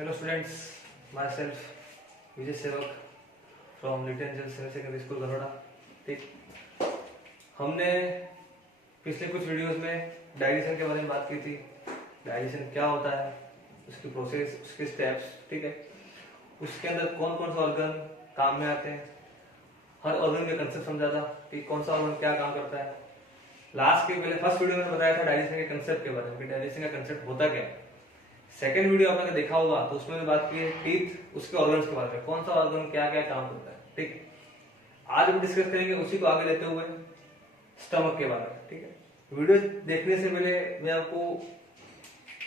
Hello students, myself विजय सेवक from little angel senior secondary school Ganoda. ठीक, हमने पिछले कुछ वीडियोस में डाइजेशन के बारे में बात की थी। डाइजेशन क्या होता है, उसकी प्रोसेस, उसके स्टेप्स, ठीक है, उसके अंदर कौन कौन सा ऑर्गन काम में आते हैं, हर ऑर्गन में कंसेप्ट समझा था कि कौन सा ऑर्गन क्या काम करता है। लास्ट के पहले फर्स्ट वीडियो में बताया था डाइजेशन के कंसेप्ट के बारे में कि डाइजेशन का कंसेप्ट होता क्या है। सेकंड वीडियो आपने देखा होगा तो उसमें बात की है टीथ, उसके ऑर्गन्स के बारे में, कौन सा ऑर्गन क्या क्या काम करता है। ठीक, आज हम डिस्कस करेंगे उसी को आगे लेते हुए स्टमक के बारे में। ठीक है, वीडियो देखने से पहले मैं आपको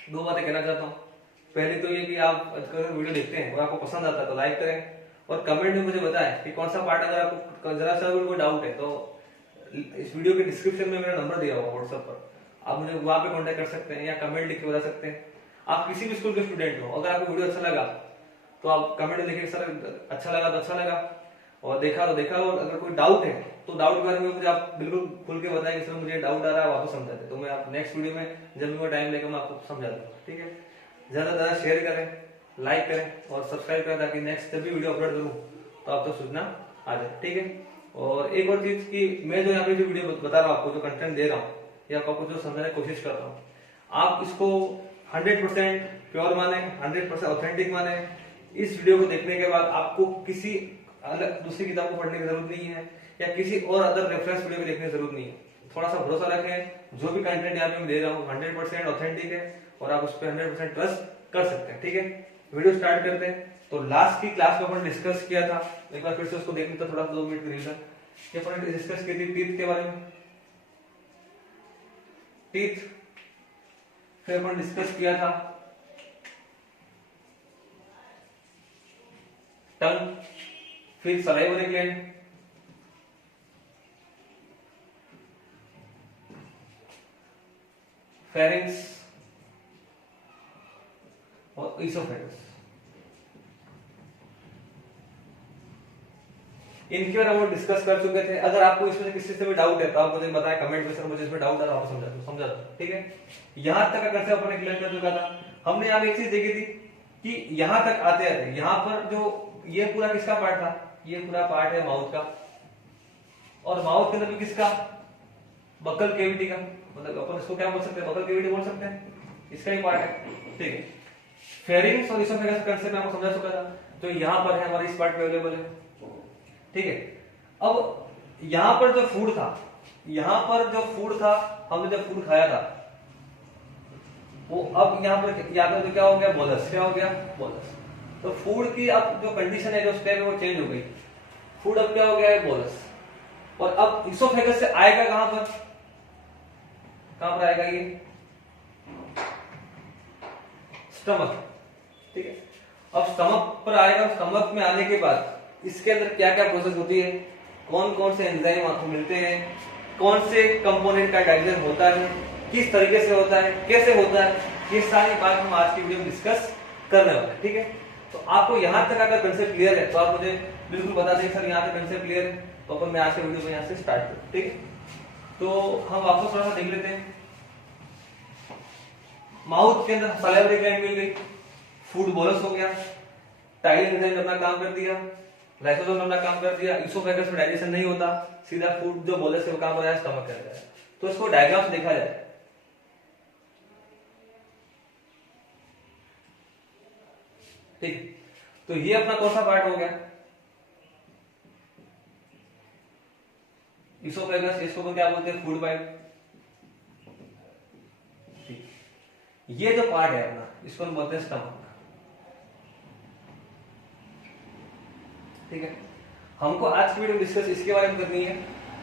दो बातें कहना चाहता हूँ। पहले तो ये कि आप अगर वीडियो देखते हैं और आपको पसंद आता है तो लाइक करें और कमेंट में मुझे बताएं कि कौन सा पार्ट, अगर आपको जरा सा कोई डाउट है तो इस वीडियो के डिस्क्रिप्शन में मेरा नंबर दिया हुआ व्हाट्सएप पर, आप मुझे वहां पे कांटेक्ट कर सकते हैं या कमेंट लिख के बता सकते हैं। आप किसी भी स्कूल के स्टूडेंट हो, अगर आपको वीडियो अच्छा लगा तो आप कमेंट में लिखिए सर अच्छा लगा तो अच्छा लगा, और देखा तो देखा, और अगर कोई डाउट है तो डाउट के बारे में मुझे आप बिल्कुल खुल के बताएं कि सर मुझे डाउट आ रहा है, वापस समझा दे, तो मैं आप नेक्स्ट वीडियो में जब भी टाइम लेकर मैं आपको समझा दूंगा। ठीक है, ज्यादा से ज्यादा शेयर करें, लाइक करें और सब्सक्राइब करें ताकि नेक्स्ट जब भी वीडियो अपलोड करूँ तो आप तो सूचना आ जाए। ठीक है, और एक और चीज की मैं जो यहाँ पे जो वीडियो बता रहा हूँ, आपको जो कंटेंट दे रहा हूँ या आपको जो समझाने की कोशिश कर रहा हूँ, आप इसको 100% प्योर माने, 100% ऑथेंटिक माने। इस वीडियो को देखने के बाद आपको किसी अलग दूसरी किताब को पढ़ने की जरूरत नहीं है या किसी और अदर रेफरेंस वीडियो को देखने की जरूरत नहीं है। थोड़ा सा भरोसा रखें, जो भी कंटेंट यहाँ पे मैं दे रहा हूँ 100% ऑथेंटिक है और आप उस पर 100% ट्रस्ट कर सकते हैं। ठीक है, वीडियो स्टार्ट करते हैं। तो लास्ट की क्लास में अपन डिस्कस किया था, एक बार फिर से उसको देखने तो थोड़ा 2 मिनट रिवीजन, अपन डिस्कस की थी टीथ के बारे में। टीथ, फिर अपन डिस्कस किया था टंग, फिर सलाइवरी ग्लैंड, फेरिंक्स और इसोफेगस। इनके बारे में हम डिस्कस कर चुके थे। अगर आपको इसमें से किसी से भी डाउट है तो आप मुझे बताएं कमेंट में, सर मुझे इसमें डाउट है, आपको समझा दो। ठीक है, यहां तक का कंसेप्ट अपने क्लियर कर चुका था। हमने यहाँ एक चीज देखी थी कि यहां तक आते आते यहाँ पर जो ये पूरा किसका पार्ट था, ये पूरा पार्ट है माउथ का, और माउथ के अंदर भी किसका, बकल केविटी का, मतलब अपन इसको क्या बोल सकते हैं, बकल केविटी बोल सकते हैं, इसका ही पार्ट है। ठीक है, फेरिंग्स और इसोफेगस का कंसेप्ट मैं आपको समझा चुका था, जो यहाँ पर है हमारे इस पार्ट में अवेलेबल है। ठीक है, अब यहां पर जो फूड था, यहां पर जो फूड था, हमने जब फूड खाया था वो अब यहां पर तो क्या हो गया, बोलस, क्या हो गया, बोलस। तो फूड की अब जो कंडीशन है, जो स्टेप है वो चेंज हो गई। फूड अब क्या हो गया है, बोलस, और अब इसोफेगस से आएगा कहां पर आएगा ये, स्टमक। ठीक है, अब स्टमक पर आएगा। स्टमक में आने के बाद इसके अंदर क्या क्या प्रोसेस होती है, कौन कौन से एंजाइम आपको मिलते हैं, कौन से कंपोनेंट का डाइजेशन होता है, किस तरीके से होता है, कैसे होता है, ये सारी बात हम आज की वीडियो में डिस्कस करने वाले हैं। ठीक है, तो आपको यहां तक अगर कंसेप्ट क्लियर है तो आप मुझे बिल्कुल बता दें सर यहाँ तक कंसेप्ट क्लियर है, तो अपन मैं आज के वीडियो में यहाँ से स्टार्ट करूँ। ठीक है, तो हम वापस थोड़ा सा देख लेते हैं। माउथ के अंदर सलाइवरी ग्लैंड मिल गई, फूड बोलस हो गया, टाइलिन एंजाइम अपना काम कर दिया, लाइसोसोम अपना काम कर दिया, इसोफेगस में डाइजेशन नहीं होता, सीधा फूड जो बोलस से वो काम हो रहा है स्टमक के अंदर। तो इसको डायग्राम से देखा जाए, ठीक, तो ये अपना कौन सा पार्ट हो गया, इसोफेगस, इसको क्या बोलते हैं, फूड पाइप। ये जो पार्ट है अपना, इसको हम बोलते हैं स्टमक। ठीक है, हमको आज की वीडियो डिस्कस इसके बारे में करनी है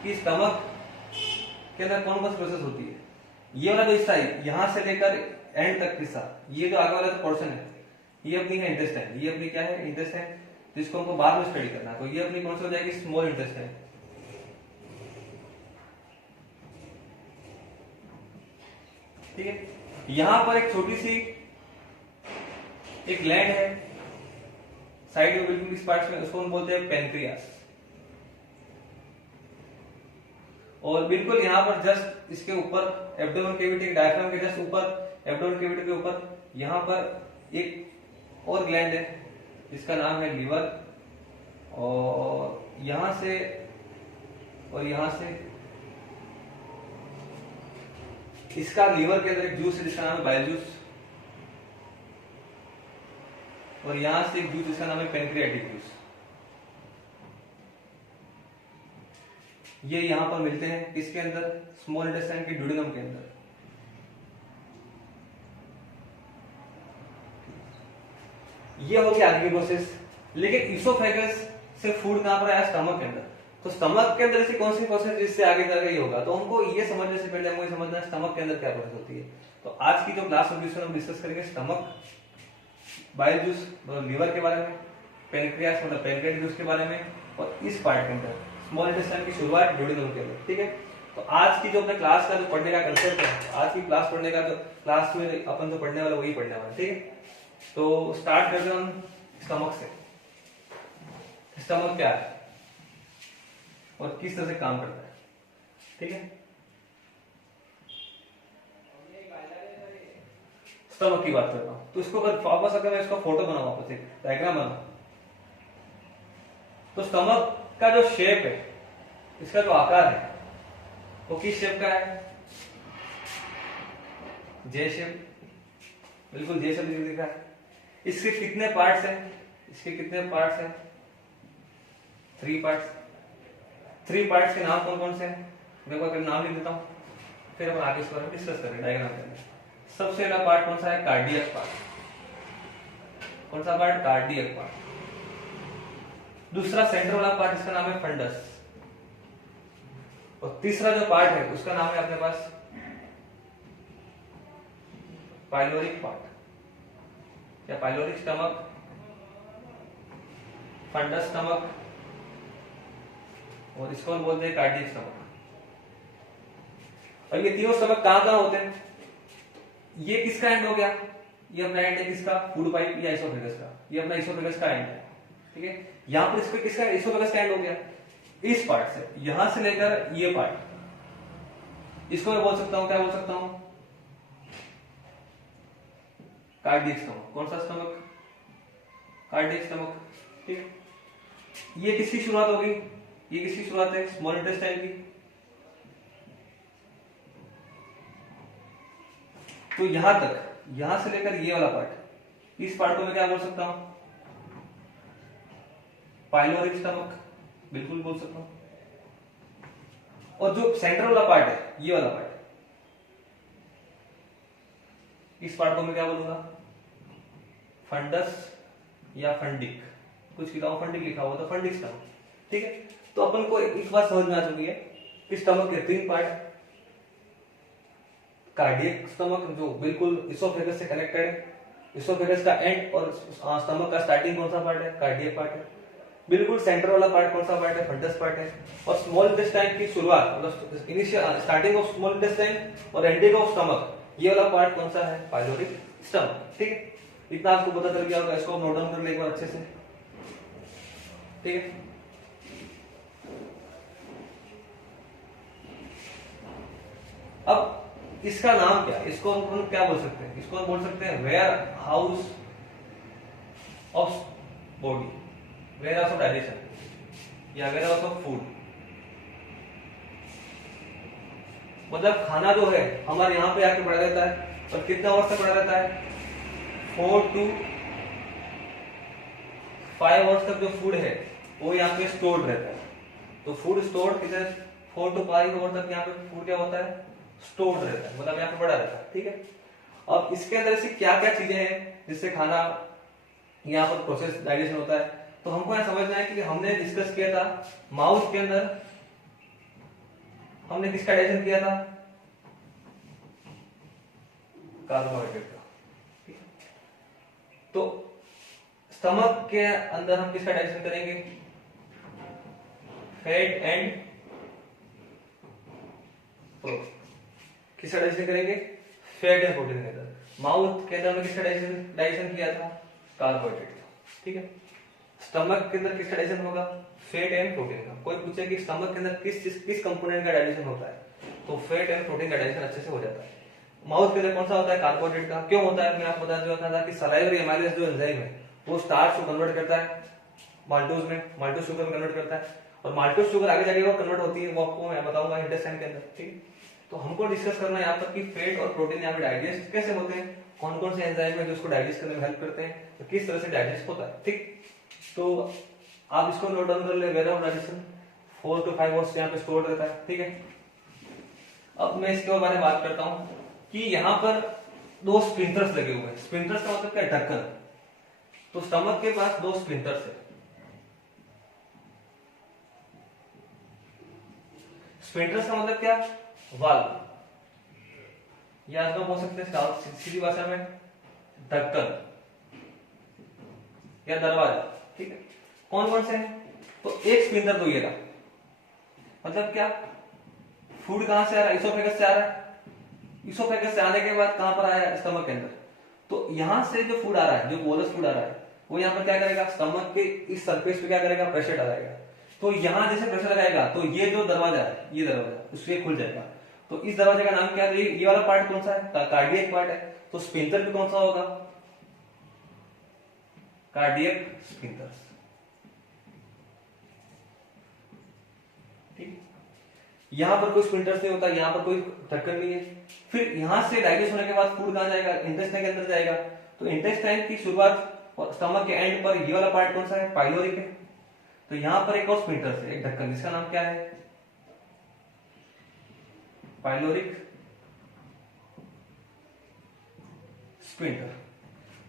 कि स्टमक के अंदर कौन कौन सी प्रोसेस होती है। ये वाला जो हिस्सा है यहां से लेकर एंड तक हिस्सा, ये जो आगे वाला पोर्शन है ये अपनी है इंटेस्टाइन, ये अपनी क्या है, इंटेस्टाइन, जिसको हमको बाद में स्टडी करना है। तो ये अपनी कौन सी हो जाएगी, स्मॉल इंटेस्टाइन। ठीक है, यहां पर एक छोटी सी एक ग्लैंड है साइड में बिल्कुल इस पार्ट में, उसको हम बोलते हैं पेनक्रियास। और बिल्कुल यहाँ पर जस्ट इसके ऊपर एब्डोमेन कैविटी, डायफ्राम के जस्ट ऊपर, एब्डोमेन कैविटी के ऊपर यहाँ पर एक और ग्लैंड है जिसका नाम है लीवर, और यहां से और यहां से इसका लीवर के अंदर एक जूस है जिसका नाम है बाइल जूस, और यहां से एक जूस जिसका नाम है पेनक्रियाटिक जूस। ये यहां पर मिलते हैं किसके अंदर, स्मॉल इंटेस्टाइन के ड्यूडेनम के अंदर। ये हो गया आगे की प्रोसेस। लेकिन इसोफेगस से फूड कहां पर आया, स्टमक के अंदर। तो स्टमक के अंदर ऐसी कौन सी प्रोसेस जिससे आगे जाकर ये होगा, तो हमको ये समझने से पहले हमको ये समझना है स्टमक के अंदर क्या प्रोसेस होती है। तो आज की जो क्लास होगी उसमें हम डिस्कस करेंगे स्टमक, बाइल जूस मतलब लीवर के बारे में, पेनक्रियास मतलब पेनक्रियाटिक जूस के बारे में, और इस पार्ट के अंदर स्मॉल इंटेस्टाइन की शुरुआत ड्यूडेनम के अंदर। ठीक है, तो आज की जो अपने क्लास का जो पढ़ने का कंसेप्ट है, आज की क्लास पढ़ने का जो क्लास में अपन जो पढ़ने वाला वही पढ़ने वाला। ठीक है, तो स्टार्ट करते हैं हम स्टमक से। स्टमक क्या है और किस तरह से काम करता है। ठीक है, स्टमक की बात करता हूं, तो इसको अगर वापस अगर मैं इसका फोटो बनाऊं, वापस एक डायग्राम बनाऊं, तो स्टमक का जो शेप है, इसका जो आकार है वो किस शेप का है, जे शेप, बिल्कुल जे शेप दिख रहा है। इसके कितने पार्ट्स हैं, इसके कितने पार्ट्स हैं, 3 पार्ट्स। 3 पार्ट्स के नाम कौन कौन से हैं, मैं कोई नाम लिख देता हूं, फिर अपन आगे इस बारे में डिस्कस करेंगे डायग्राम के अंदर। सबसे पहला पार्ट कौन सा है, कार्डियक पार्ट। कौन सा पार्ट, कार्डियक पार्ट। दूसरा सेंटर वाला पार्ट, इसका नाम है फंडस। और तीसरा जो पार्ट है उसका नाम है अपने पास पाइलोरिक पार्ट, या पाइलोरिक स्टमक, फंडस स्टमक, और इसको हम बोलते हैं कार्डियक स्टमक। और ये तीनों स्टमक कहां कहां होते हैं, ये किसका एंड हो गया, ये अपना एंड है किसका, फूड पाइप या इसोफेगस का, ये अपना इसोफेगस का एंड है। ठीक है, यहां पर इस पे किसका इसोफेगस का एंड हो गया, इस पार्ट से, यहां से लेकर ये पार्ट, इसको मैं बोल सकता हूं, क्या बोल सकता हूं, कार्डियक स्टमक। कौन सा स्टमक, कार्डियक स्टमक। ठीक है, ये किसकी शुरुआत हो गई, ये किसकी शुरुआत है, स्मॉल इंटेस्टाइन की। तो यहां तक, यहां से लेकर ये वाला पार्ट, इस पार्ट को मैं क्या बोल सकता हूं, पाइलोरिक स्टमक, बिल्कुल बोल सकता हूं। और जो सेंटर वाला पार्ट है, ये वाला पार्ट, इस पार्ट को मैं क्या बोलूंगा, फंडस या फंडिक। कुछ लिखा हुआ फंडिक लिखा हुआ तो फंडिक स्टमक। ठीक है, तो अपन को एक बात समझ में आ चुकी है कि स्टमक के 3 पार्ट, कार्डियक स्टमक जो बिल्कुल इसोफेगस से कनेक्टेड है, इसोफेगस का एंड और स्टमक का स्टार्टिंग कौन सा पार्ट है, कार्डियक पार्ट है। बिल्कुल सेंटर वाला पार्ट कौन सा पार्ट है, फंडस पार्ट है। और स्मॉल इंटेस्टाइन की शुरुआत मतलब initial starting of small intestine और एंडिंग ऑफ स्टमक, ये वाला पार्ट कौन सा है, पाइलोरिक स्टमक। ठीक है, इतना आपको पता चल गया होगा, इसको नोट डाउन कर ले एक बार अच्छे से। ठीक है, अब इसका नाम क्या है, इसको हम क्या बोल सकते हैं, इसको हम बोल सकते हैं warehouse of body, warehouse of digestion या वेयर हाउस ऑफ फूड। मतलब खाना जो है हमारे यहाँ पे आके पड़ा रहता है, और कितना वर्ष तक पड़ा रहता है, 4 to 5 वर्ष तक जो फूड है वो यहाँ पे स्टोर्ड रहता है। तो फूड स्टोर्ड कितने, 4 to 5 वर्ष तक यहाँ पे फूड क्या होता है, स्टोर्ड रहता है, मतलब यहाँ पे पड़ा रहता है। ठीक है, अब इसके अंदर ऐसी क्या क्या चीजें हैं जिससे खाना यहाँ पर प्रोसेस डाइजेशन होता है। तो हमको यहाँ समझना है कि हमने डिस्कस किया था माउथ के अंदर हमने किसका डाइजेशन किया था, कार्बोहाइड्रेट का। तो स्टमक के अंदर हम किसका डाइजेशन करेंगे, फैट एंड प्रोटीन। किसका डाइजेशन करेंगे, फैट एंड प्रोटीन के अंदर। माउथ के अंदर में किसका डाइजेशन किया था, कार्बोहाइड्रेट का। ठीक है, स्टमक के अंदर किसका डाइजेशन होगा, फैट एंड प्रोटीन का। कोई पूछे कि स्टमक के अंदर किस कंपोनेंट का डाइजेशन होता है, तो फैट एंड प्रोटीन का डाइजेशन अच्छे से हो जाता है। माउथ के अंदर कौन सा होता है, कार्बोहाइड्रेट का। क्यों होता है, मैंने आपको बताया था कि सलाइवरी एमाइलेज जो एंजाइम है वो स्टार्च को कन्वर्ट करता है माल्टोज में, माल्टोज शुगर में कन्वर्ट करता है, और माल्टोज शुगर आगे जाके वो कन्वर्ट होती है, वो आपको मैं बताऊंगा इंटेस्टाइन के अंदर। ठीक है, तो हमको डिस्कस करना है यहाँ पर कि फैट और प्रोटीन यहाँ पे डाइजेस्ट कैसे होते हैं, कौन कौन से एंजाइम है जो उसको डाइजेस्ट करने में हेल्प करते हैं, तो किस तरह से डाइजेस्ट होता है। ठीक, तो आप इसको नोट डाउन कर ले, ware of digestion 4 to 5 hours यहाँ पे स्टोर रहता है। ठीक है, अब मैं इसके बारे में बात करता हूँ कि यहाँ पर दो स्प्रिंटर्स लगे हुए हैं। स्प्रिंटर्स का मतलब क्या, ढक्कन। तो स्टमक के पास दो स्प्रिंटर्स है। स्प्रिंटर्स का मतलब क्या, वाल्व, या आप बोल सकते हैं सीधी भाषा में ढक्कन या दरवाजा। ठीक है, कौन कौन से हैं, तो एक स्प्रिंटर तो ये रहा, मतलब क्या, फूड कहां से आ रहा है, इसोफेगस से आ रहा है, इसोफेगस से आने के बाद कहां पर आया, स्टमक के अंदर। तो यहां से जो फूड आ रहा है, जो बोलस फूड आ रहा है, वो यहाँ पर क्या करेगा, स्टमक के इस सरफेस पे क्या करेगा, प्रेशर डालेगा। तो यहां जैसे प्रेशर लगाएगा तो ये जो दरवाजा है, ये दरवाजा उसके खुल जाएगा। तो इस दरवाजे का नाम क्या है, ये वाला पार्ट कौन सा है, कार्डियक पार्ट है। तो स्पिंटर भी कौन सा होगा, कार्डियक स्पिंटर। ठीक, यहां पर कोई स्पिंटर्स नहीं होता, यहां पर कोई ढक्कन नहीं है। फिर यहां से डाइजेस्ट होने के बाद फूड कहां जाएगा, इंटेस्टाइन के अंदर जाएगा। तो इंटेस्टाइन की शुरुआत और स्टमक के एंड पर ये वाला पार्ट कौन सा है, पाइलोरिक है। तो यहां पर एक और स्पिंटर्स है, एक ढक्कन, जिसका नाम क्या है, पाइलोरिक स्पिंटर।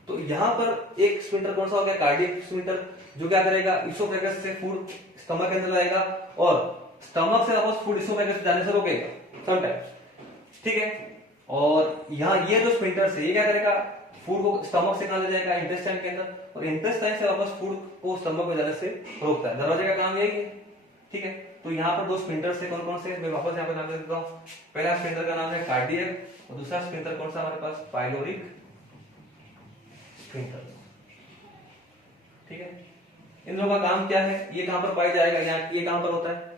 तो यहां पर एक स्पिंटर कौन सा हो गया, कार्डियक स्पिंटर, जो क्या करेगा, इसोफेगस से फूड स्टमक के अंदर जाएगा और स्टमक से वापस फूड इसोफेगस जाने से रोकेगा समटाइम्स। ठीक है, और यहाँ ये जो स्पिंटर्स है ये क्या करेगा, फूड को स्टमक से कहां ले जाएगा, इंटेस्टाइन के अंदर, और इंटेस्टाइन से वापस फूड को स्टमक में जाने से रोकता है। दरवाजे का काम यही है। ठीक है, तो यहाँ पर दो स्पिंटर्स है, कौन कौन से, मैं वापस यहाँ पे नाम दे देता हूँ। पहला स्पिंटर का नाम है कार्डियक, और दूसरा स्पिंटर कौन सा हमारे पास, पाइलोरिक स्पिंटर। ठीक है, इन दोनों का काम क्या है, ये कहां पर पाई जाएगा, यहाँ ये कहां पर होता है,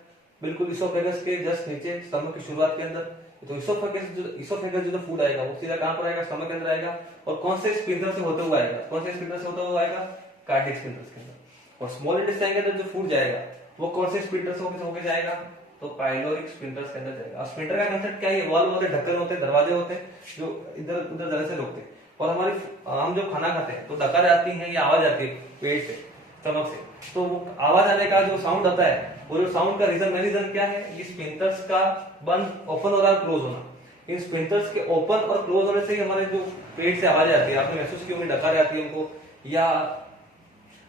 बिल्कुल इसोफेगस के जस्ट नीचे, स्टमक की शुरुआत के अंदर। तो इसोफेगस जो फूड आएगा वो सीधा कहां पर आएगा, स्टमक के अंदर आएगा, और कौन से स्पिंटर से होते हुए आएगा, कौन से स्पिंटर से होता हुआ आएगा, कार्डियक स्पिंटर के अंदर। और स्मॉल इंटेस्टाइन के अंदर जो फूड जाएगा वो कौन से स्पिंटर से होकर जाएगा, तो पाइलोरिक स्पिंटर्स के अंदर जाएगा। और स्पिंटर का कंसेप्ट क्या है, वाल्व होते हैं, ढक्कन होते हैं, दरवाजे होते हैं जो इधर उधर जाने से रोकते हैं। और हमारी हम जो खाना खाते हैं तो डकार आती है या आवाज आती है पेट से, स्टमक से, तो वो आवाज आने का जो साउंड आता है, वो जो साउंड का रीजन क्या है, ये स्पिंटर्स का बंद, ओपन हो रहा, क्लोज होना। इन स्पिंटर्स के ओपन और क्लोज होने से ही हमारे जो पेट से आवाज आती है, आपने महसूस की होगी, डकार आती है उनको, या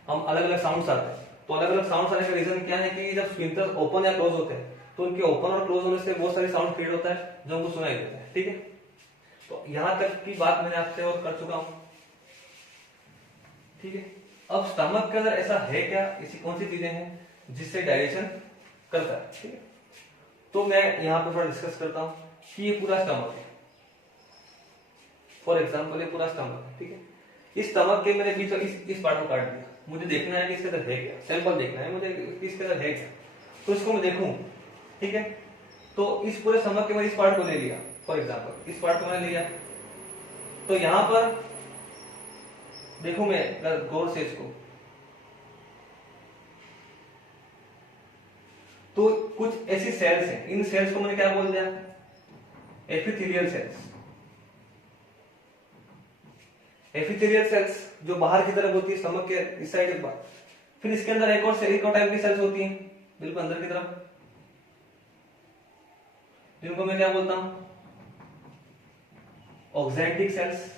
हम अलग अलग साउंड्स आते हैं। तो अलग अलग साउंड्स आने का रीजन क्या है कि जब स्पिंटर्स ओपन या क्लोज होते हैं तो उनके ओपन और क्लोज होने से बहुत सारे साउंड क्रिएट होता है जो हमको सुनाई देता है। ठीक है, तो यहां तक की बात मैंने आपसे और कर चुका हूं। ठीक है, अब स्टमक के अंदर ऐसा है क्या, ऐसी कौन सी चीजें हैं जिससे डाइजेशन करता है। ठीक है, तो मैं यहां पर थोड़ा डिस्कस करता हूं कि ये पूरा स्टमक है, फॉर एग्जांपल ये पूरा स्टमक है। ठीक है, इस स्टमक के मैंने बीच इस पार्ट को काट दिया, मुझे देखना है कि इसके अंदर है क्या, सैंपल देखना है मुझे कि इसके अंदर है क्या, तो इसको मैं देखूं। ठीक है, तो इस पूरे स्टमक के मैंने इस पार्ट को ले लिया, फॉर एग्जांपल इस पार्ट को मैंने लिया, तो यहां पर देखूं मैं गौर से इसको, तो कुछ ऐसी सेल्स हैं, इन सेल्स को मैंने क्या बोल दिया, एपिथेलियल सेल्स। एपिथेलियल सेल्स जो बाहर की तरफ होती है, स्टमक के इस साइड एक बार, फिर इसके अंदर एक और टाइप की सेल्स होती हैं बिल्कुल अंदर की तरफ, जिनको मैं क्या बोलता हूं, ऑक्जेंटिक सेल्स,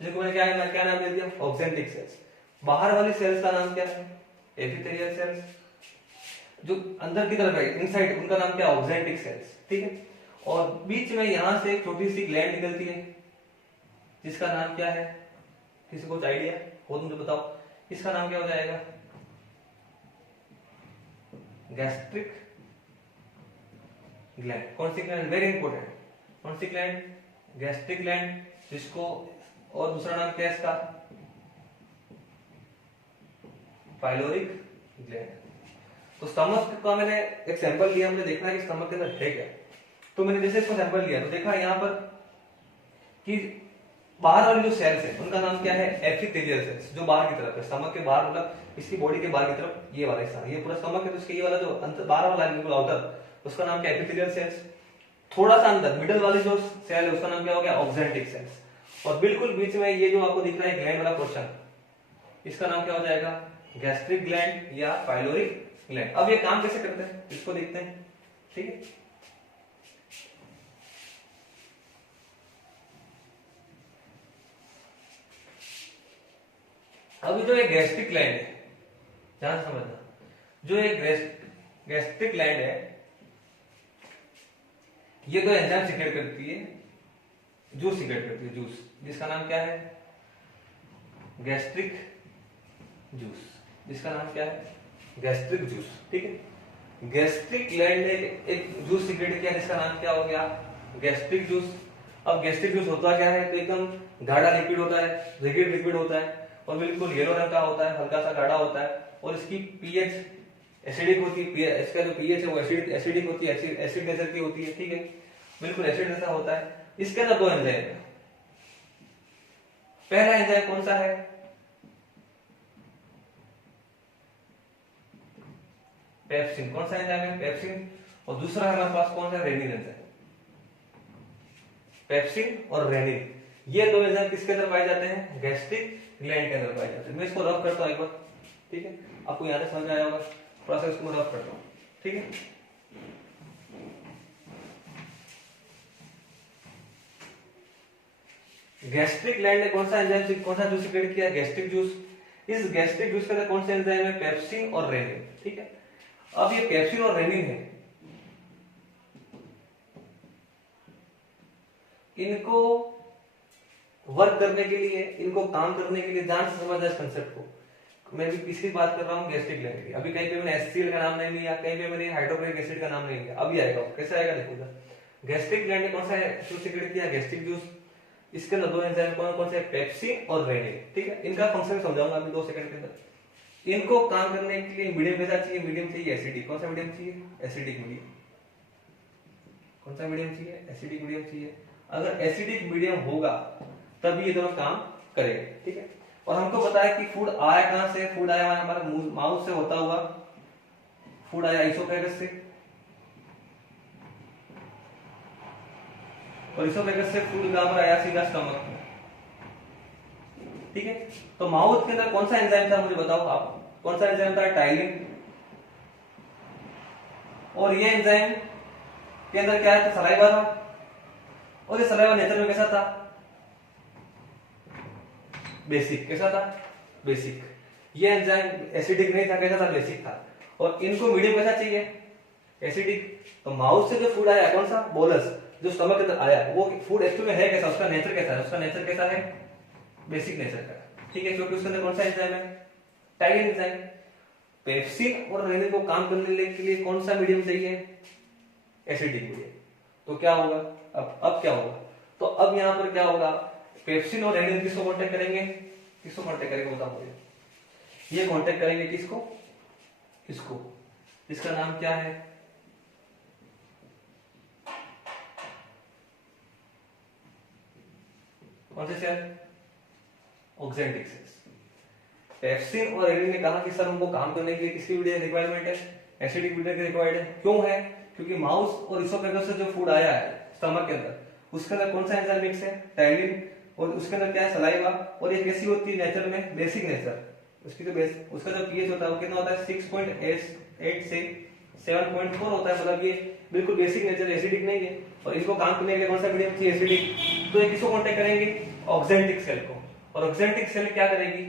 जिनको मैंने क्या नाम दे दिया, ऑक्जेंटिक सेल्स। बाहर वाली सेल्स का नाम क्या है, एपिथेलियल सेल्स। जो अंदर की तरफ है इनसाइड, उनका नाम क्या, ऑक्जेंटिक सेल्स। ठीक है, और बीच में यहां से एक छोटी सी ग्लैंड निकलती है जिसका नाम क्या है, किसी को आइडिया हो तो मुझे बताओ, इसका नाम क्या हो जाएगा, गैस्ट्रिक ग्लैंड। कौन सी ग्लैंड, वेरी इंपॉर्टेंट, कौन सी ग्लैंड, गैस्ट्रिक ग्लैंड, जिसको और दूसरा नाम क्या है इसका, पाइलोरिक ग्लैंड। तो स्टमक का मैंने एक सैंपल लिया, मुझे देखना है कि स्टमक के अंदर है क्या। तो मैंने जैसे इसको सैंपल लिया तो देखा यहाँ पर कि बाहर वाले जो सेल्स है उनका नाम क्या है, एपिथेलियल सेल्स, जो बाहर की तरफ है, स्टमक के बाहर, मतलब इसकी बॉडी के बाहर की तरफ, ये वाला हिस्सा, ये पूरा स्टमक है तो इसके ये वाला जो अंदर बाहर वाला है बिल्कुल आउटर, उसका नाम क्या है, एपिथेलियल सेल्स। थोड़ा सा अंदर मिडल वाली जो सेल है उसका नाम क्या हो गया, ऑक्जेंटिक सेल्स। और बिल्कुल बीच में ये जो आपको दिख रहा है ग्लैंड वाला पोर्शन, इसका नाम क्या हो जाएगा, गैस्ट्रिक ग्लैंड या पाइलोरिक ग्लैंड। अब ये काम कैसे करते हैं इसको देखते हैं, ठीक है। अभी जो ये गैस्ट्रिक ग्लैंड है, ध्यान से समझना, जो ये गैस्ट्रिक ग्लैंड है ये तो एंजाइम सीक्रेट करती है, जूस सीक्रेट करती है, जूस, जिसका नाम क्या है, गैस्ट्रिक जूस, जिसका नाम क्या है, गैस्ट्रिक जूस, ठीक है। गैस्ट्रिक ग्लैंड ने एक जूस सीक्रेट किया जिसका नाम क्या हो गया, गैस्ट्रिक जूस। अब गैस्ट्रिक जूस होता क्या है, तो एकदम गाढ़ा लिक्विड होता है, रिगिड लिक्विड होता है और बिल्कुल येलो रंग का होता है, हल्का सा गाढ़ा होता है और इसकी पीएच एसिडिक होती है, इसका जो पीएच है वो एसिडिक होती है, एसिड नेचर की होती है, ठीक है, बिल्कुल एसिड जैसा होता है। इसके अंदर दो एंजाइम है, पहला एंजाइम कौन सा है, पेप्सिन, कौन सा एंजाइम है, पेप्सिन। और दूसरा है हमारे पास कौन सा, रेनिन एंजाइम। पेप्सिन और रेनिन, ये दो एंजाइम किसके अंदर पाए जाते हैं, गैस्ट्रिक ग्लैंड के अंदर पाए जाते हैं। मैं इसको रब करता हूं एक बार, ठीक है, आपको यहां से समझ आया होगा, थोड़ा सा इसको रब करता हूं, ठीक है। गैस्ट्रिक ग्लैंड ने कौन सा एंजाइम, कौन सा जूस सीक्रेट किया, गैस्ट्रिक जूस। इस गैस्ट्रिक जूस के अंदर कौन सा एंजाइम है, पेप्सिन और रेनिन, ठीक है। अब ये पेप्सिन और रेनिन है, इनको वर्क करने के लिए, इनको काम करने के लिए, ध्यान से समझना इस कंसेप्ट को, मैं भी किसकी बात कर रहा हूँ, गैस्ट्रिक ग्लैंड की। अभी कहीं पे मैंने एसिड का नाम नहीं लिया, कहीं पे मैंने हाइड्रोक्लोरिक एसिड का नाम नहीं लिया, अभी आएगा, कैसे आएगा देखोगा। गैस्ट्रिक ग्लैंड ने कौन सा जूस सीक्रेट किया, गैस्ट्रिक जूस। इसके अंदर दो एंजाइम कौन कौन से, पेप्सिन और रेनिन, ठीक है। इनका फंक्शन समझाऊंगा अभी 2 सेकंड के अंदर। इनको काम करने के लिए मीडियम कैसा चाहिए, मीडियम चाहिए एसिडिक। कौन सा मीडियम चाहिए, एसिडिक मीडियम। कौन सा मीडियम चाहिए, एसिडिक मीडियम चाहिए। अगर एसिडिक मीडियम होगा तभी ये दोनों काम करेंगे, ठीक है। और हमको पता है कि फूड आया कहां से, फूड आया हमारे माउथ से होता हुआ, फूड आया इसोफेगस से, और इसोफेगस से फूड कहां पर आया, सीधा स्टमक में, ठीक है। तो माउथ के अंदर कौन सा एंजाइम था मुझे बताओ आप, कौन सा एंजाइम था, टाइलिन। और ये एंजाइम के अंदर क्या है, सलाइवा था, और ये सलाइवा नेचर में कैसा था, बेसिक। कैसा था, बेसिक। ये एंजाइम एसिडिक नहीं था, कैसा था, बेसिक था। और इनको मीडियम कैसा चाहिए, एसिडिक। तो माउथ से जो फूड आया कौन सा, बोलस, जो स्टमक के अंदर आया, वो फूड एक्चुअली में है कैसा, उसका नेचर कैसा है, उसका नेचर कैसा है, बेसिक नेचर का, ठीक है। क्योंकि उसके अंदर कौन सा एंजाइम है, टाइलिन एंजाइम। पेप्सिन और रेनिन को काम करने के लिए कौन सा मीडियम चाहिए, एसिडिक मीडियम। तो क्या होगा, अब क्या होगा, तो अब यहां पर क्या होगा, पेप्सिन और रेनिन किसको कांटेक्ट करेंगे, किसको कांटेक्ट करेंगे बताओ मुझे, ये कांटेक्ट करेंगे किसको, इसको, इसका नाम क्या है, कौन से सेल, ऑक्जेंटिक सेल्स। पेप्सिन और रेनिन ने कहा कि सर हमको काम करने के लिए किसकी मीडियम रिक्वायरमेंट है, एसिडिक मीडियम की रिक्वायर्ड है। क्यों है, क्योंकि माउस और इसोफेगस से जो फूड आया है स्टमक के अंदर, उसके अंदर कौन सा एंजाइम मिक्स है, टाइलिन, और उसके अंदर क्या है, सलाइवा। और ये कैसी होती है नेचर में, बेसिक नेचर। उसकी जो उसका जो पीएच होता है वो कितना होता है, 6.8 से 7.4 होता है, मतलब ये बिल्कुल बेसिक नेचर, एसिडिक नहीं है। और इसको काम करने के लिए कौन सा मीडियम चाहिए, एसिडिक। तो ये किसको कांटेक्ट करेंगे, ऑक्जेंटिक सेल को। और ऑक्जेंटिक सेल क्या करेगी,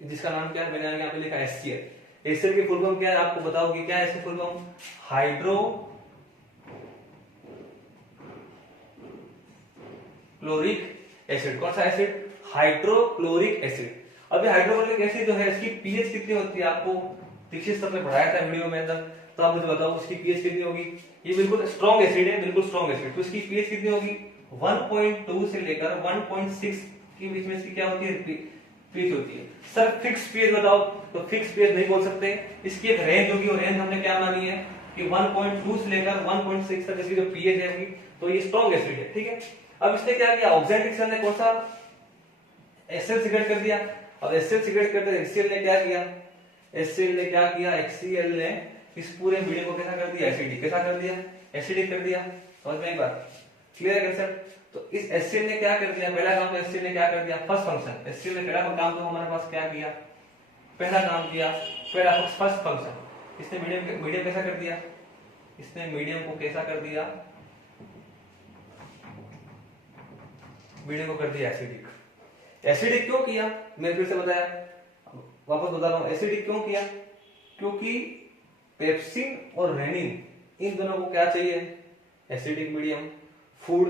जिसका नाम क्या है, मैंने यहाँ पे लिखा HCl। HCl की फुल फॉर्म क्या है, आपको बताओ कि क्या है इसकी full form, hydrochloric acid. कौन सा एसिड, हाइड्रोक्लोरिक एसिड। अभी हाइड्रोक्लोरिक एसिड जो है इसकी पीएच कितनी होती है, आपको पिछले स्तर पे पढ़ाया था वीडियो में अंदर, तो आप मुझे बताओ उसकी पीएच कितनी होगी। ये बिल्कुल स्ट्रॉन्ग एसिड है, बिल्कुल स्ट्रॉन्ग एसिड, तो इसकी पीएच कितनी होगी, 1.2 से लेकर 1.6 के बीच में इसकी क्या होती है, पीएच होती है। सर फिक्स पीएच बताओ, तो फिक्स पीएच नहीं बोल सकते, इसकी एक रेंज होगी, और रेंज हमने क्या मानी है कि 1.2 से लेकर 1.6 तक इसकी जो पीएच है तो ये स्ट्रॉन्ग एसिड है, ठीक है। अब इसने क्या किया, ऑक्सीजन रिएक्शन ने कौन सा HCl सिगरेट कर दिया। अब HCl सिगरेट करते HCl ने क्या किया, HCl ने क्या किया, HCl ने इस पूरे मीडियम को कैसा कर दिया, एसिडिक, कैसा कर दिया, एसिडिक कर दिया। समझ में एक बात, क्लियर है कंसेप्ट। तो इस HCl ने क्या कर दिया, पहला काम तो HCl ने क्या कर दिया, फर्स्ट फंक्शन, HCl ने पहला काम तो हमारे पास क्या किया, पहला काम किया, पहला फर्स्ट फंक्शन, इसने मीडियम कैसा कर दिया, इसने मीडियम को कैसा कर दिया, मीडियम को कर दिया एसिडिक। एसिडिक क्यों किया, मैंने फिर से बताया, वापस बता रहा हूं, एसिडिक क्यों किया, क्योंकि पेप्सिन और रेनिन इन दोनों को क्या चाहिए, एसिडिक मीडियम। फूड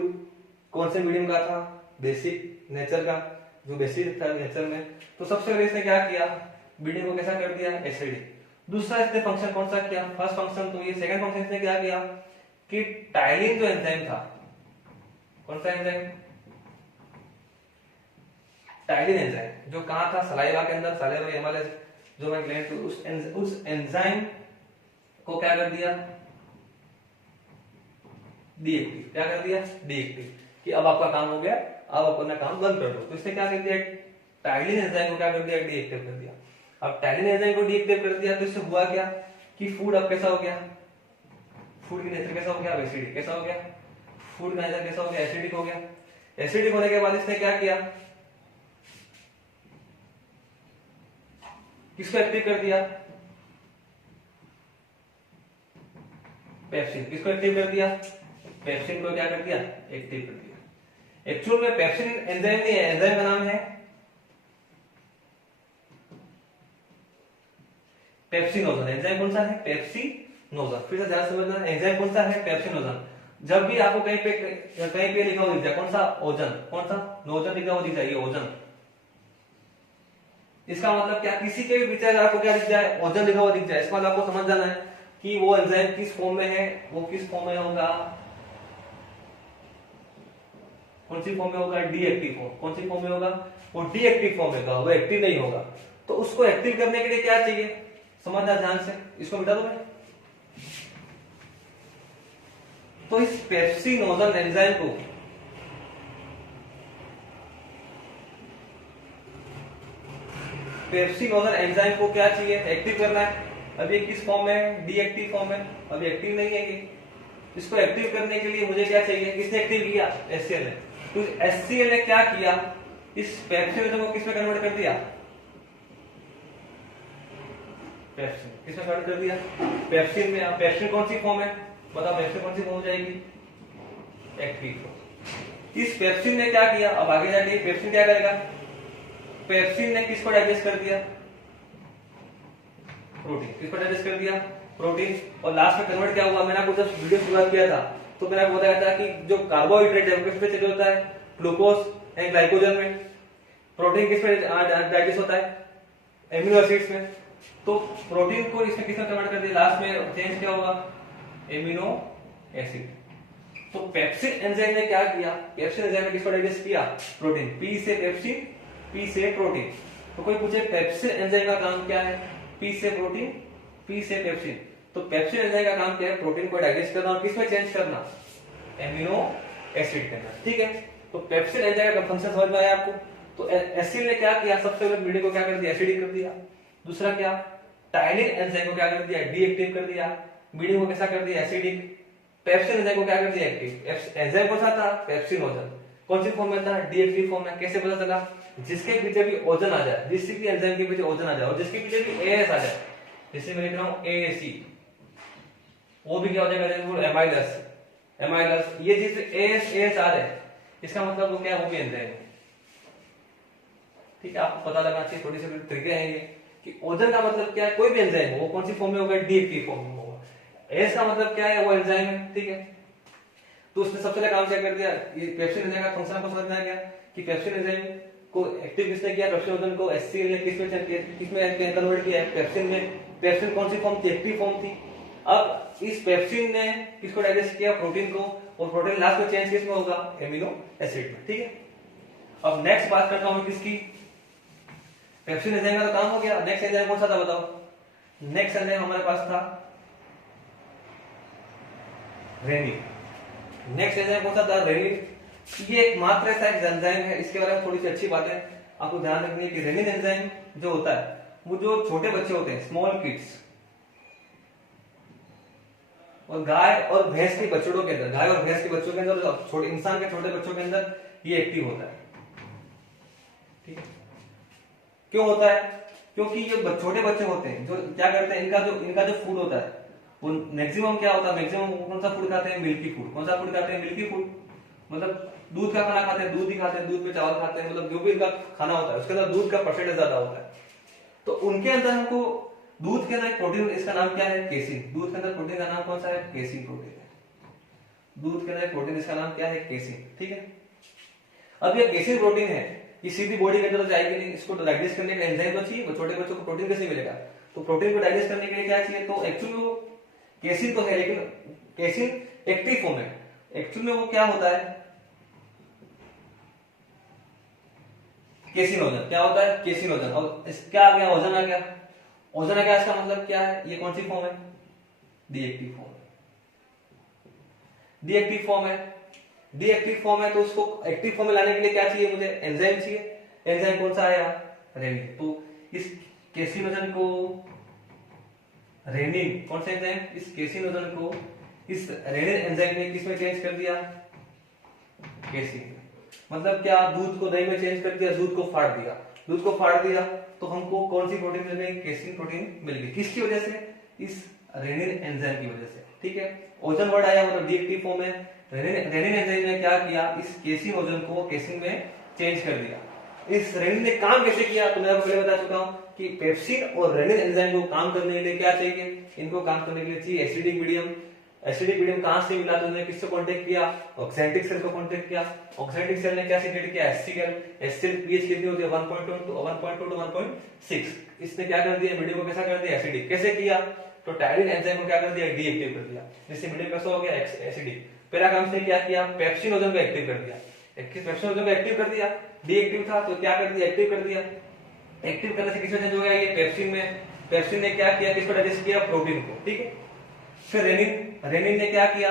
कौन से मीडियम का था, बेसिक नेचर का, जो बेसिक था नेचर में। तो सबसे पहले इसने क्या किया, मीडियम को कैसा कर दिया, एसिडिक। दूसरा इसने फंक्शन कौन सा किया, फर्स्ट फंक्शन, तो ये सेकंड फंक्शन इसने क्या किया कि टाइलिन जो एंजाइम था, कौन सा एंजाइम, टाइलिन एंजाइम, जो कहां था, सलाइवा के अंदर, सलाइवा एमाइलेज जो मैं ग्लैंड, तो उस एंजाइम को क्या कर दिया, डीएक्टिव, क्या कर दिया, डीएक्टिव, कि अब आपका काम हो गया, अब अपना काम बंद कर दो। तो इसने क्या कर दिया, टाइलिन एंजाइम को क्या कर दिया, डीएक्टिव कर दिया। अब टाइलिन एंजाइम को डीएक्टिव कर दिया तो इससे हुआ क्या कि फूड अब कैसा हो गया, फूड की नेचर कैसा हो गया, एसिडिक, कैसा हो गया, फूड का नेचर कैसा हो गया, एसिडिक हो गया। एसिडिक होने के बाद इसने क्या किया, किसको एक्टिव कर दिया, पेप्सिन, किसको एक्टिव कर दिया, पेप्सिन को क्या कर दिया, एक्टिव कर दिया। एक्चुअल में पेप्सिन एंजाइम नहीं है, एंजाइम का नाम है पेप्सिनोजन। एंजाइम कौन सा है, पेप्सिनोजन। फिर से ध्यान समझना, एंजाइम कौन सा है, पेप्सिनोजन। जब भी आपको कहीं पे लिखा हुआ दिख जाए, कौन सा, ओजन, कौन सा, नोजन लिखा हुआ दिख जाए, ये ओजन, इसका मतलब क्या, किसी के भी पीछे अगर आपको क्या दिख जाए, ओजन लिखा हुआ दिख जाए, इसका मतलब आपको समझ जाना है कि वो एंजाइम किस फॉर्म में है, वो किस फॉर्म में होगा, कौन सी फॉर्म में होगा, डीएक्टिव फॉर्म। कौन सी फॉर्म में होगा, वो डीएक्टिव फॉर्म में होगा, वो एक्टिव नहीं होगा। तो उसको एक्टिव करने के लिए क्या चाहिए, समझना ध्यान से, इसको मिटा दो मैं। तो इस पेप्सिनोजन एंजाइम को पेप्सिनोजन एंजाइम को क्या चाहिए, एक्टिव करना है। अब ये किस फॉर्म में, डीएक्टिव फॉर्म में, अभी एक्टिव नहीं है ये। इसको एक्टिव करने के लिए मुझे क्या चाहिए, किसने एक्टिव किया, HCl ने। तो HCl ने क्या किया, इस पेप्सिनोजन को किसमें कन्वर्ट कर दिया, पेप्सिन, किसमें कन्वर्ट कर दिया, पेप्सिन में। पेप्सिन कौन सी फॉर्म है, बताओ, पेप्सिन कौन सी फॉर्म हो जाएगी, एक्टिव फॉर्म। इस पेप्सिन ने क्या किया, अब आगे जाके पेप्सिन क्या करेगा, पेप्सिन ने किसको डाइजेस्ट कर दिया, प्रोटीन, किसको डाइजेस्ट कर दिया, प्रोटीन। और लास्ट में कन्वर्ट क्या हुआ, मैंने आपको जब वीडियो शुरुआत किया था तो मैंने आपको बताया था कि जो कार्बोहाइड्रेट है वो किस पे चेंज होता है, ग्लूकोज एंड ग्लाइकोजन में। प्रोटीन किस पे डाइजेस्ट होता है, एमिनो एसिड्स में। तो प्रोटीन को इसमें किसमें कन्वर्ट कर दिया, लास्ट में चेंज क्या होगा, एमिनो एसिड। तो पेप्सिन एंजाइम ने क्या किया, पेप्सिन एंजाइम ने किसको डाइजेस्ट किया, प्रोटीन, पी से पेप्सिन, पी से प्रोटीन। तो कोई पूछे पेप्सिन एंजाइम का काम क्या है, पी से प्रोटीन, पी से पेप्सिन। तो पेप्सिन एंजाइम का काम क्या है, प्रोटीन को डाइजेस्ट करना और किसमें चेंज करना, एमिनो एसिड करना, ठीक है। तो पेप्सिन एंजाइम का फंक्शन समझ में आया आपको। तो HCl ने क्या किया, सबसे पहले मीडियम को क्या कर दिया, एसिडिक कर दिया। दूसरा क्या, टाइलिन एंजाइम को क्या कर दिया, डीएक्टिव कर दिया। मीडियम को कैसा कर दिया, एसिडिक। पेप्सिन एंजाइम को क्या कर दिया, एक्टिव। एंजाइम कौन सा था, पेप्सिनोजन। कौन सी फॉर्म में था, डीएक्टिव फॉर्म में। कैसे पता चला, जिसके पीछे भी ओजन आ जाए, जिसके भी एंजाइम के पीछे ओजन आ जाए और जिसके पीछे भी AS आ जाए, जैसे मैं लिख रहा हूं AAC, वो भी क्या हो जाएगा, एमाइलस, एमाइलस। ये जिस AS आ रहे हैं इसका मतलब वो क्या है, वो भी एंजाइम है, ठीक है। आपको पता लगना चाहिए, थोड़ी सी तरीके हैं ये कि ओजन का मतलब क्या है, कोई भी एंजाइम हो वो कौन सी फॉर्म में होगा, डीएक्टिव फॉर्म में होगा। एस का मतलब क्या है, वो एंजाइम है, ठीक है। तो उसने सबसे पहले काम क्या कर दिया, ये पेप्सिन एंजाइम का फंक्शन को समझ में आ गया कि पेप्सिन एंजाइम को एक्टिव किसने किया, पेप्सिनोजन को। HCl ने किसमें कन्वर्ट किया, पेप्सिन में। पेप्सिन कौन सी फॉर्म थी, एक्टिव फॉर्म थी। अब इस पेप्सिन ने किसको डाइजेस्ट किया, प्रोटीन को, और प्रोटीन लास्ट में चेंज किसमें होगा, एमिनो एसिड में, ठीक है। अब नेक्स्ट बात करता हूं किसकी, पेप्सिन एंजाइम का तो काम हो गया। नेक्स्ट एंजाइम कौन सा था बताओ, नेक्स्ट एंजाइम हमारे पास था रेनिन। नेक्स्ट एंजाइम कौन सा था? रेनिन। ये एक मात्र ऐसा एक एंजाइम है, इसके बारे में थोड़ी सी अच्छी बात है आपको ध्यान रखनी है कि रेनिन एंजाइम जो होता है वो जो छोटे बच्चे होते हैं, स्मॉल किड्स, और गाय और भैंस के बच्चों के अंदर, गाय और भैंस के बच्चों के अंदर, छोटे इंसान के छोटे बच्चों के अंदर ये एक्टिव होता है। ठीक है, क्यों होता है? क्योंकि ये छोटे बच्चे होते हैं जो क्या करते हैं, इनका जो फूड होता है वो मैक्सिमम क्या होता है, मैक्सिमम कौन सा फूड खाते हैं? Milky food. कौन सा फूड खाते हैं? Milky food. मतलब दूध का खाना खाते हैं, दूध ही खाते हैं, दूध में चावल खाते हैं, मतलब जो भी इनका खाना होता है उसके अंदर दूध का परसेंटेज ज्यादा होता है। तो उनके अंदर हमको दूध के अंदर एक प्रोटीन, इसका नाम क्या है? केसिन। दूध के अंदर प्रोटीन का नाम कौन सा है? केसिन प्रोटीन है। दूध के अंदर प्रोटीन, इसका नाम क्या है? केसिन। ठीक है, अब ये केसिन प्रोटीन है, ये सीधी बॉडी के अंदर तो जाएगी नहीं, इसको डाइजेस्ट करने का एंजाइम तो चाहिए। छोटे बच्चों को प्रोटीन कैसे मिलेगा? तो प्रोटीन को डाइजेस्ट करने के लिए क्या चाहिए? तो एक्चुअली वो केसिन तो है, लेकिन केसिन एक्टिव फॉर्म है। एक्चुअली में वो क्या होता है? केसिनोजन। क्या होता है? केसिनोजन। और क्या आ गया? ओजन आ गया। ओजन आ गया, इसका मतलब क्या है? ये कौन सी फॉर्म है? डीएक्टिव फॉर्म है। डीएक्टिव फॉर्म है। डीएक्टिव फॉर्म है तो उसको एक्टिव फॉर्म में लाने के लिए क्या चाहिए मुझे? एंजाइम चाहिए। एंजाइम कौन सा आया? रेनिन। तो इस केसिनोजन को रेनिन, कौन सा एंजाइम? इस केसिनोजन को इस रेनिन एंजाइम ने किसमें चेंज कर दिया? केसिन। मतलब क्या? दूध को दही में चेंज कर दिया, दूध को फाड़ दिया। दूध को फाड़ दिया तो हमको कौन सी प्रोटीन मिल गई? केसिन प्रोटीन मिल गई। किसकी वजह से? इस रेनिन एंजाइम की वजह से। ठीक है, ओजन वर्ड आया मतलब डीएक्टिव फॉर्म है। रेनिन एंजाइम ने क्या किया? इस केसिन ओजन को केसिन में चेंज कर दिया। इस रेनिन ने काम कैसे किया? तो मैं आपको पहले बता चुका हूं कि पेप्सिन और रेनिन एंजाइम को काम करने के लिए क्या चाहिए? इनको काम करने के लिए चाहिए एसिडिक मीडियम। एसिडिक मीडियम कहां से मिला? तो उन्होंने किससे कांटेक्ट किया? ऑक्सैंटिक सेल को कांटेक्ट किया। ऑक्सैंटिक सेल ने क्या सीक्रेट किया? HCl। HCl पीएच कितनी होती है? 1.2 टू 1.6। इसने क्या कर दिया? मीडियम को कैसा कर दिया? एसिडिक। कैसे किया? तो टायरिन एंजाइम को क्या कर दिया? डीएक्टिव कर दिया, जिससे मीडियम कैसा हो गया? एसिडिक। पैराकाम्स ने क्या किया? पेप्सिन ओजन को एक्टिव कर दिया। पेप्सिन ओजन को एक्टिव कर दिया, डीएक्टिव था तो क्या कर दिया? एक्टिव कर दिया। एक्टिव करने से किसमें चेंज हो गया? ये पेप्सिन में। पेप्सिन ने क्या किया? किसको डाइजेस्ट किया? प्रोटीन को। ठीक है, फिर रेनिन ने क्या किया?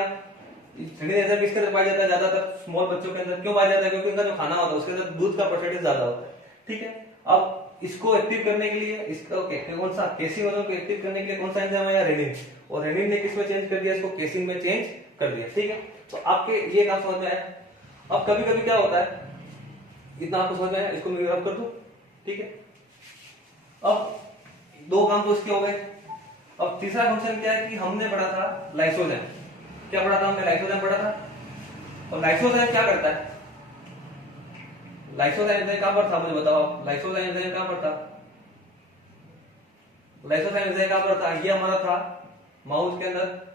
रेनिन एंजाइम किसके अंदर पाया जाता है? ज्यादातर स्मॉल बच्चों के अंदर। क्यों पाया जाता है? क्योंकि उनका जो खाना होता है उसके अंदर दूध का परसेंटेज ज्यादा होता है। ठीक है, अब इसको एक्टिव करने के लिए इसका कौन सा? केसिन ओजन को एक्टिव करने के लिए कौन सा एंजाइम आया? रेनिन। और रेनिन ने किसमें चेंज कर दिया? इसको केसिन में चेंज कर दिया। ठीक है, तो आपके ये काम समझ में आया। अब कभी कभी क्या होता है, इतना आपको समझ में आया, इसको मैं रब कर दूं। ठीक है, अब दो काम तो इसके हो गए। अब तीसरा फंक्शन क्या है कि हमने पढ़ा था लाइसोजाइम। क्या पढ़ा था हमने? लाइसोजाइम पढ़ा था। और लाइसोजाइम क्या करता है? लाइसोजाइम एंजाइम कहां पर था? मुझे बताओ आप। लाइसोजाइम एंजाइम कहां पर था? लाइसोजाइम एंजाइम कहां पर था? ये हमारा था माउथ के अंदर।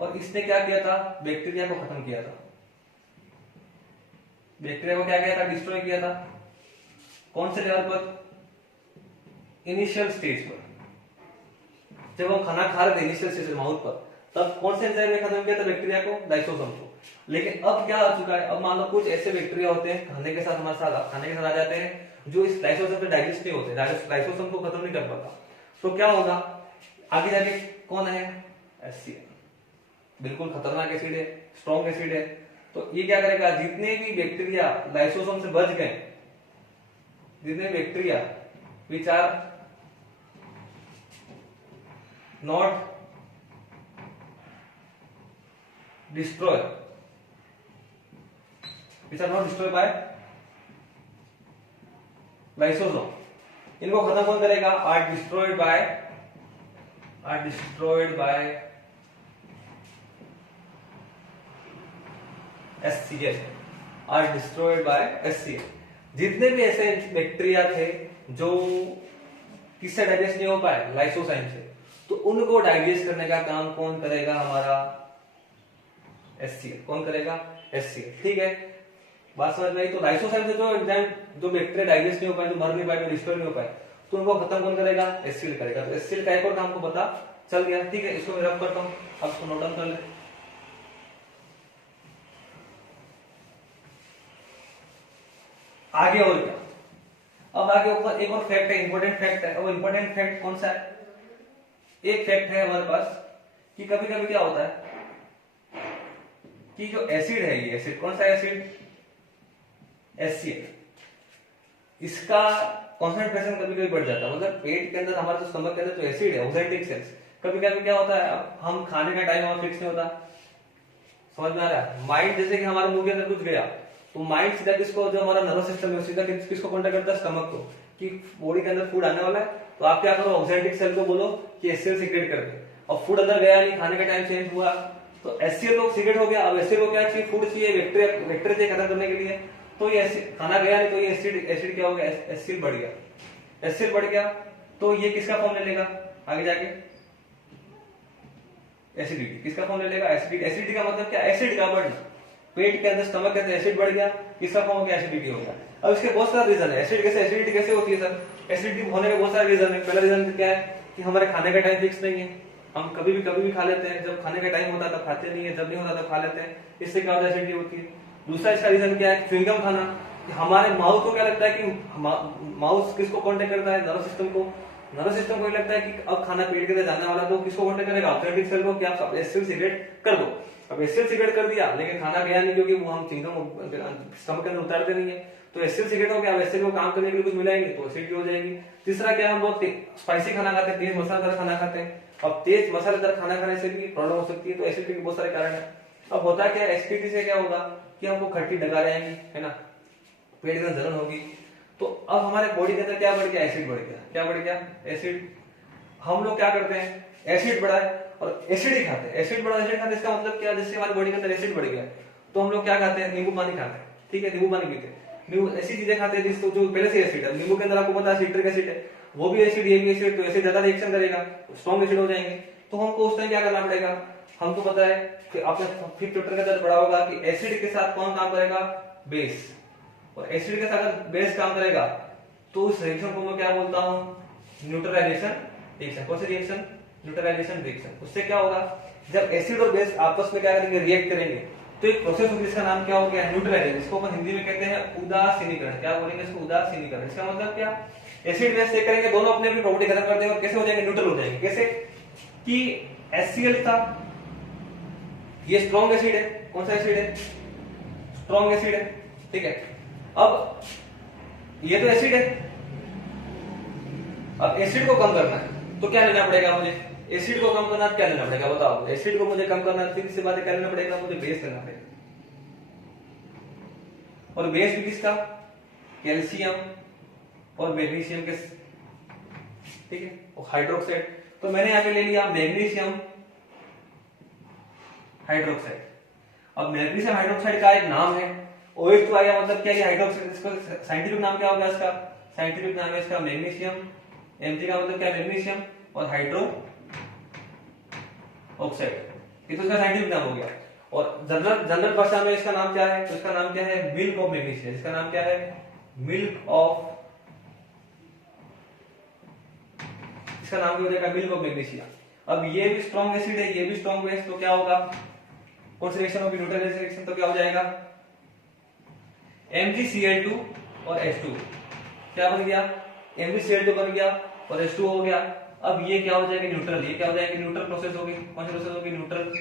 और इसने क्या किया था? बैक्टीरिया को खत्म किया था। बैक्टीरिया को क्या किया था? डिस्ट्रॉय किया था। कौन से लेवल पर? इनिशियल स्टेज पर। जब हम खाना खा रहे थे इनिशियल स्टेज माउथ पर, तब कौन से एंजाइम ने खत्म किया था बैक्टीरिया को? लाइसोसोम को। लेकिन अब क्या हो चुका है? अब मान लो कुछ ऐसे बैक्टीरिया होते हैं खाने के साथ, हमारे साथ खाने के साथ आ जाते हैं, जो इस लाइसोसोम से डाइजेस्ट नहीं होते, लाइसोसोम को खत्म नहीं कर पाता। तो क्या होगा आगे जाके? कौन है? HCl। बिल्कुल खतरनाक एसिड है, स्ट्रॉन्ग एसिड है। तो ये क्या करेगा? जितने भी बैक्टीरिया लाइसोसोम से बच गए, जितने bacteria which are not destroyed, which are not destroyed by lysosome, इनको खत्म कौन करेगा? are destroyed by HCl, are destroyed by HCl। जितने भी ऐसे बैक्टीरिया थे जो किससे डाइजेस्ट नहीं हो पाए? लाइसोजाइम से, तो उनको डाइजेस्ट करने का काम कौन करेगा? हमारा HCl। कौन करेगा? HCl। ठीक है, बात समझ में आई। तो लाइसोजाइम से जो बैक्टीरिया डाइजेस्ट नहीं हो पाए, जो मर नहीं पाए, जो डिस्ट्रॉय नहीं हो पाए, तो उनको खत्म कौन करेगा? HCl करेगा। तो HCl का एक और काम को पता चल गया। ठीक है, इसको मैं रब करता हूं, अब इसको नोट डाउन कर ले। आगे और क्या? अब आगे ऊपर एक और फैक्ट है, इंपॉर्टेंट फैक्ट है। वो इंपॉर्टेंट फैक्ट कौन सा है? एक फैक्ट है हमारे पास कि कभी कभी क्या होता है कि जो एसिड है, ये एसिड कौन सा एसिड, HCl, इसका कॉन्सेंट्रेशन कभी कभी बढ़ जाता है। मतलब पेट के अंदर, हमारे जो स्टमक के अंदर जो एसिड है, ऑक्जेंटिक सेल्स, कभी कभी क्या होता है, हम खाने का टाइम हमारा फिक्स नहीं होता, समझ में आ रहा है। माइंड जैसे कि हमारे मुंह के अंदर कुछ गया, तो माइंड सीधा किसको, जो हमारा नर्वस सिस्टम है सीधा किसको कांटेक्ट करता है, स्टमक को, कि बॉडी के अंदर फूड आने वाला है, तो आप क्या करो, ऑक्जेंटिक सेल को बोलो कि HCl सीक्रेट कर दे। और फूड अंदर गया नहीं, खाने का टाइम चेंज हुआ, तो HCl तो सीक्रेट हो गया। अब HCl को क्या चाहिए, फूड चाहिए, बैक्टीरिया चाहिए खत्म करने के लिए, तो ये खाना गया नहीं, तो ये एसिड क्या हो गया, HCl बढ़ गया। HCl बढ़ गया तो ये किसका फॉर्म ले लेगा आगे जाके, एसिडिटी। किसका फॉर्म ले लेगा, एसिडिटी। एसिडिटी का मतलब क्या, एसिड का बढ़ना। पेट के अंदर, स्टमक के अंदर एसिड बढ़ गया, किसका फॉर्म हो गया, एसिडिटी हो गया। अब इसके बहुत सारे रीजन है, एसिडिटी कैसे होती है सर। एसिडिटी होने के बहुत सारे रीजन है। पहला रीजन क्या है कि हमारे खाने का टाइम फिक्स नहीं है, हम कभी भी खा लेते हैं, जब खाने का टाइम होता है तब खाते नहीं है, जब नहीं होता तब खा लेते हैं, इससे क्या होता है, एसिडिटी होती है। दूसरा इसका रीजन क्या है, च्युइंगम खाना। हमारे माउथ को क्या लगता है कि माउथ किसको कांटेक्ट करता है, नर्वस सिस्टम को। नर्वस सिस्टम को लगता है कि अब खाना पेट के अंदर जाने वाला, तो किसको कांटेक्ट करेगा, ऑक्जेंटिक सेल को, कि आप HCl सीक्रेट कर दो। अब HCl सीक्रेट कर दिया, लेकिन खाना गया नहीं, क्योंकि वो हम च्युइंगम स्टमक के अंदर उतारते नहीं है, तो HCl सीक्रेट हो गया। अब HCl को काम करने के लिए कुछ मिला ही नहीं, तो एसिडिटी हो जाएगी। तीसरा क्या, हम बहुत स्पाइसी खाना खाते हैं, तेज मसालेदार खाना खाते हैं। अब तेज मसालेदार खाना खाने से भी प्रॉब्लम हो सकती है, तो एसिडिटी के बहुत सारे कारण है। अब होता क्या है, एसिडिटी से क्या होगा कि हमको खट्टी डकार आएंगी, है ना, पेट में जलन होगी। तो अब हमारे बॉडी के अंदर क्या बढ़ गया, एसिड बढ़ गया। क्या बढ़ गया, एसिड। हम लोग क्या करते हैं, एसिड बढ़ा है और एसिड ही खाते हैं। एसिड बढ़ा, एसिड खाते, इसका मतलब क्या, जैसे हमारी बॉडी के अंदर एसिड बढ़ गया, तो हम लोग क्या खाते हैं, नींबू पानी खाते हैं। ठीक है, नींबू पानी पीते हैं, नींबू ऐसी चीजें खाते हैं जिसको, जो पहले से एसिड है। नींबू के अंदर आपको पता है सिट्रिक एसिड है, वो भी एसिड, ये भी एसिड, तो एसिड ज्यादा रिएक्शन करेगा, स्ट्रॉन्ग एसिड हो जाएंगे। तो हमको उस टाइम क्या करना पड़ेगा, हमको पता है कि आपने 5th चैप्टर के अंदर पढ़ा होगा कि एसिड के साथ कौन काम करेगा, बेस। और एसिड के साथ अगर बेस काम करेगा तो उस रिएक्शन को मैं क्या बोलता हूं, न्यूट्रलाइजेशन रिएक्शन। कौन सी रिएक्शन, न्यूट्रलाइजेशन रिएक्शन। उससे क्या होगा, जब एसिड और बेस आपस में क्या करेंगे, रिएक्ट करेंगे, तो एक प्रोसेस होगी जिसका नाम क्या हो गया, न्यूट्रलाइजेशन। इसको अपन हिंदी में कहते हैं उदासीनीकरण। क्या बोलेंगे इसको, उदासीनीकरण। इसका मतलब क्या, एसिड बेस से करेंगे, दोनों अपने अपनी प्रॉपर्टी खत्म कर देंगे और कैसे हो जाएंगे, न्यूट्रल हो जाएंगे। कैसे कि HCl था, ये स्ट्रॉन्ग एसिड है। कौन सा एसिड है, स्ट्रॉन्ग एसिड है। ठीक है, अब ये तो एसिड है, अब एसिड को कम करना है तो क्या लेना पड़ेगा मुझे, एसिड को कम करना है, क्या लेना पड़ेगा बताओ। एसिड को मुझे कम करना है, फिर से बात क्या लेना पड़ेगा, मुझे बेस लेना पड़ेगा। और बेस भी किसका, कैल्शियम और मैग्नीशियम के। ठीक है, और हाइड्रोक्साइड। तो मैंने यहां पे ले लिया मैग्नीशियम हाइड्रोक्साइड। अब मैग्नीशियम हाइड्रोक्साइड का एक नाम है, OH तो आया, मतलब क्या, ये हाइड्रोक्साइड। इसका साइंटिफिक नाम क्या होगा, इसका साइंटिफिक नाम है इसका मैग्नीशियम। Mg का मतलब क्या, मैग्नीशियम, और हाइड्रो ऑक्साइड, ये तो इसका साइंटिफिक नाम हो गया। और जनरल भाषा में इसका नाम क्या है, तो इसका नाम क्या है, मिल्क ऑफ मैग्नीशियम। इसका नाम क्या है, मिल्क ऑफ, इसका नाम क्या हो जाएगा, मिल्क ऑफ मैग्नीशियम। अब ये भी स्ट्रॉन्ग एसिड है, ये भी स्ट्रॉन्ग बेस, तो क्या होगा, कौन सी रिएक्शन होगी, न्यूट्रलाइजेशन रिएक्शन। तो क्या हो जाएगा, MgCl2 और H2। क्या बन गया, MgCl2 बन गया और H2 हो गया। अब ये क्या हो जाएगा, न्यूट्रल। ये क्या हो जाएगा, न्यूट्रल प्रोसेस होगी। कौन सी प्रोसेस होगी, न्यूट्रल।